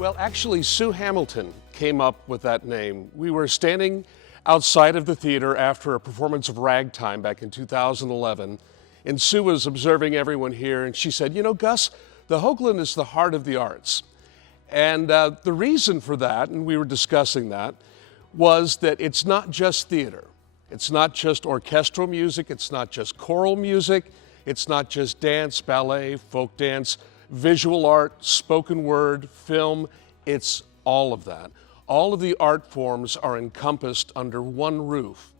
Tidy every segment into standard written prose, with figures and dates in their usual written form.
Well, actually, Sue Hamilton came up with that name. We were standing outside of the theater after a performance of Ragtime back in 2011, and Sue was observing everyone here, and she said, "You know, Gus, the Hoagland is the heart of the arts." And the reason for that, and we were discussing that, was that it's not just theater. It's not just orchestral music, it's not just choral music, it's not just dance, ballet, folk dance, visual art, spoken word, film, it's all of that. All of the art forms are encompassed under one roof.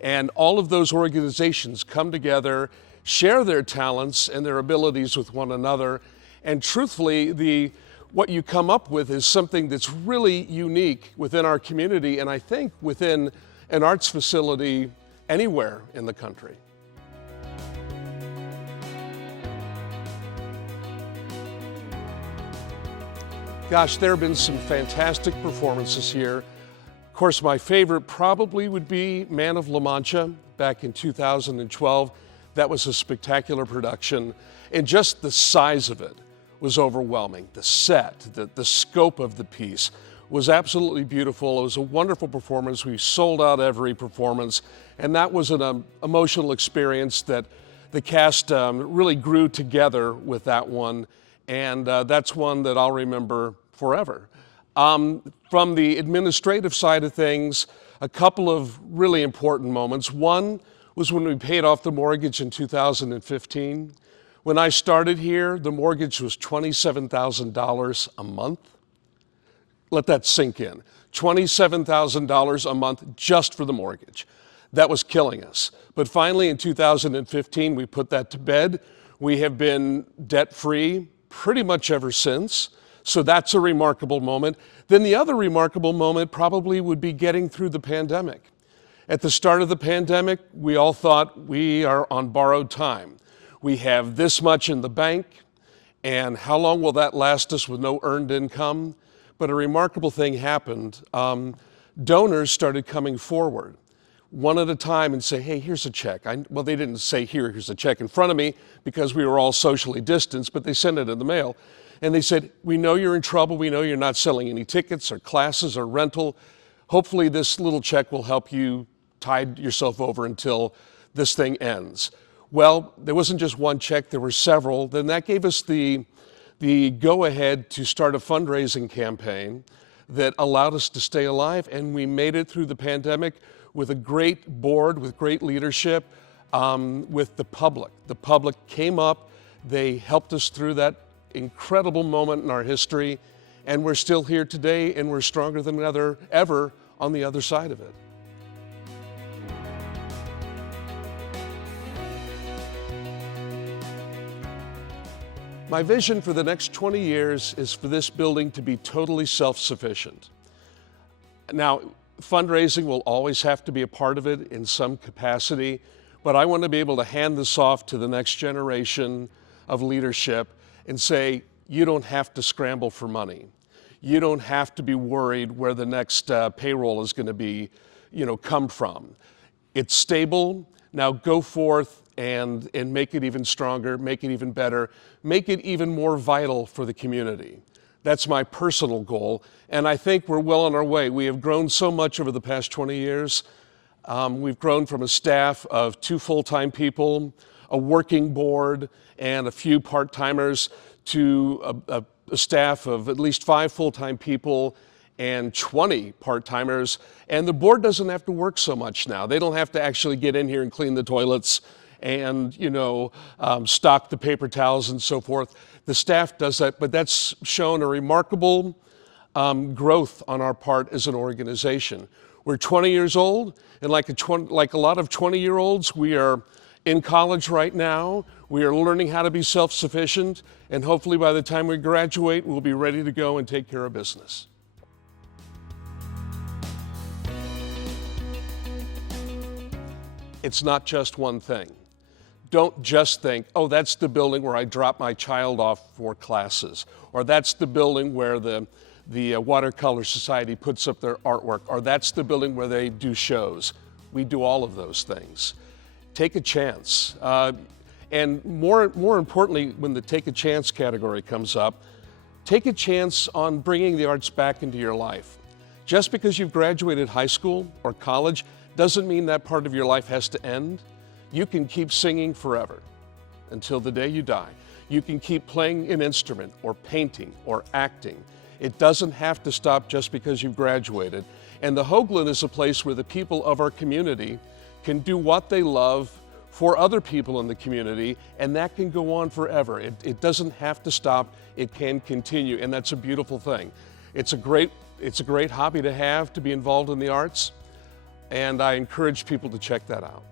And all of those organizations come together, share their talents and their abilities with one another. And truthfully, what you come up with is something that's really unique within our community, and I think within an arts facility anywhere in the country. Gosh, there have been some fantastic performances here. Of course, my favorite probably would be Man of La Mancha back in 2012. That was a spectacular production, and just the size of it was overwhelming. The set, the scope of the piece was absolutely beautiful. It was a wonderful performance. We sold out every performance, and that was an emotional experience that the cast really grew together with that one, and that's one that I'll remember forever. From the administrative side of things, a couple of really important moments. One was when we paid off the mortgage in 2015. When I started here, the mortgage was $27,000 a month. Let that sink in. $27,000 a month just for the mortgage. That was killing us. But finally, in 2015, we put that to bed. We have been debt-free pretty much ever since. So that's a remarkable moment. Then the other remarkable moment probably would be getting through the pandemic. At the start of the pandemic, we all thought we are on borrowed time. We have this much in the bank, and how long will that last us with no earned income? But a remarkable thing happened. Donors started coming forward one at a time and say, "Hey, here's a check." Well, they didn't say, here's a check in front of me because we were all socially distanced, but they sent it in the mail. And they said, "We know you're in trouble. We know you're not selling any tickets or classes or rental. Hopefully this little check will help you tide yourself over until this thing ends." Well, there wasn't just one check, there were several. Then that gave us the go-ahead to start a fundraising campaign that allowed us to stay alive, and we made it through the pandemic with a great board, with great leadership, with the public. The public came up, they helped us through that incredible moment in our history, and we're still here today, and we're stronger than ever on the other side of it. My vision for the next 20 years is for this building to be totally self-sufficient. Now, fundraising will always have to be a part of it in some capacity, but I want to be able to hand this off to the next generation of leadership and say, you don't have to scramble for money. You don't have to be worried where the next payroll is going to be, come from. It's stable. Now go forth and make it even stronger, make it even better, make it even more vital for the community. That's my personal goal, and I think we're well on our way. We have grown so much over the past 20 years. We've grown from a staff of 2 full-time people, a working board, and a few part-timers to a staff of at least 5 full-time people and 20 part-timers. And the board doesn't have to work so much now. They don't have to actually get in here and clean the toilets and, stock the paper towels and so forth. The staff does that, but that's shown a remarkable growth on our part as an organization. We're 20 years old, and like a lot of 20-year-olds, we are in college right now. We are learning how to be self-sufficient, and hopefully by the time we graduate, we'll be ready to go and take care of business. It's not just one thing. Don't just think, oh, that's the building where I drop my child off for classes, or that's the building where the Watercolor Society puts up their artwork, or that's the building where they do shows. We do all of those things. Take a chance. And more importantly, when the take a chance category comes up, Take a chance on bringing the arts back into your life. Just because you've graduated high school or college doesn't mean that part of your life has to end. You can keep singing forever, until the day you die. You can keep playing an instrument or painting or acting. It doesn't have to stop just because you've graduated. And the Hoagland is a place where the people of our community can do what they love for other people in the community, and that can go on forever. It doesn't have to stop, it can continue, and that's a beautiful thing. It's a great hobby to have, to be involved in the arts, and I encourage people to check that out.